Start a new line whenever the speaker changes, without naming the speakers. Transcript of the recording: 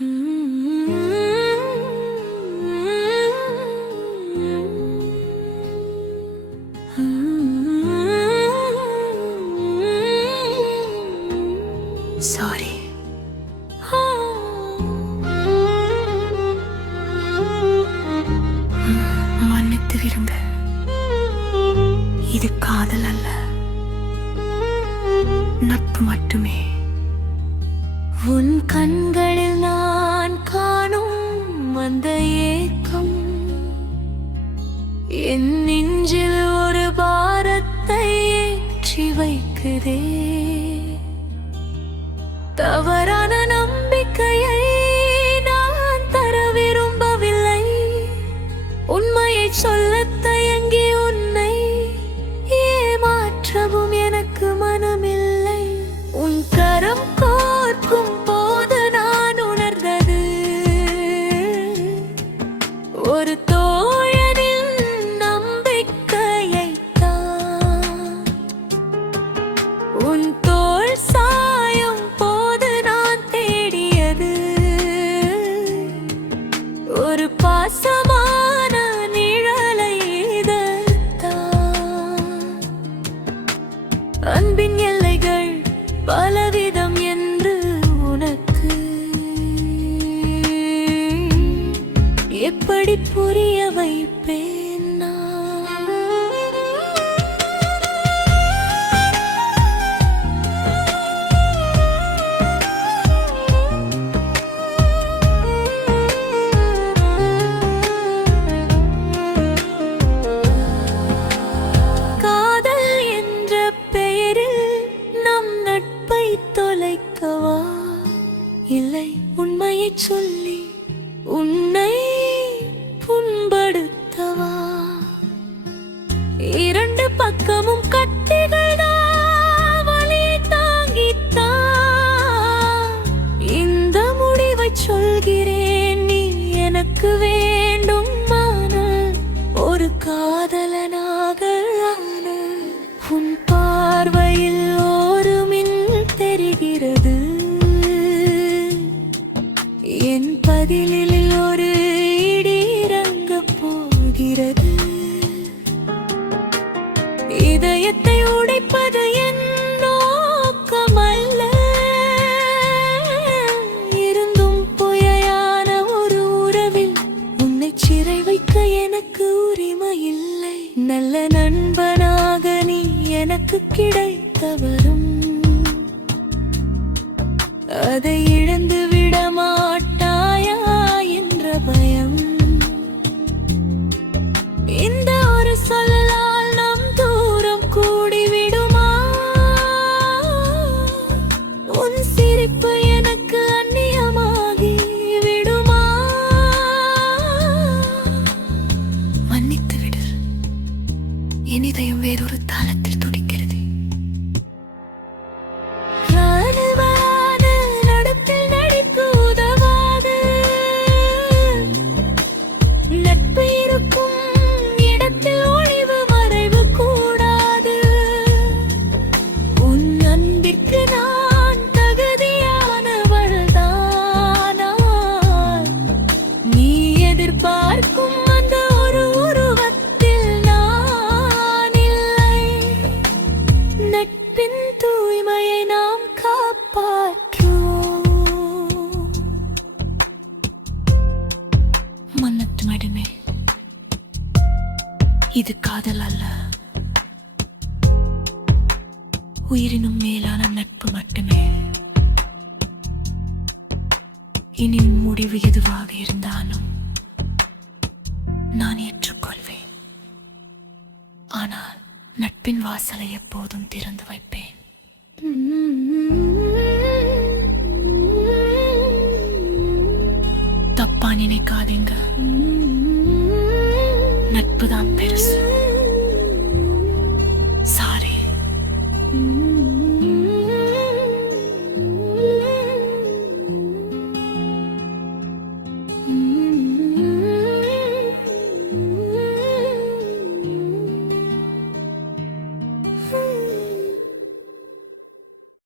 Sorry மன்னித்து விடுங்க. இது காதல் அல்ல. நட்பு மட்டுமே. உன் கண்களில் நான் என் நெஞ்சில் அன்பின் எல்லைகள் பலவிதம் என்று உனக்கு. எப்படி புரிய வைப்பேன்? சொல்லி உன்னை புண்படுத்தவா? இரண்டு பக்கமும் கட்டிகள் இந்த முடிவை சொல்கிறேன் நீ எனக்கு வேண்டும் ஒரு காதலனாக இதயத்தை உடைப்பது என் நோக்கமல்ல. இருந்தும் புயையான ஒரு உறவில் உன்னை சிறை வைக்க எனக்கு உரிமை இல்லை நல்ல நண்பனாக நீ எனக்கு கிடைத்தவரும். அதை இழந்து விட மாட்டாயா என்ற பயம். இந்த ஒரு சொல் நட்பு மன்னத்து மடுமே இது காதல் அல்ல. உயிரினும் மேலான நட்பு மட்டுமே. இனி முடிவு எதுவாக இருந்தாலும் நான் ஏற்றுக்கொள்வேன். ஆனால் நட்பின் வாசலை எப்போதும் திறந்து வைப்பேன். தப்பா நினைக்காதீங்க. நட்புதான் பெருசு. சாரி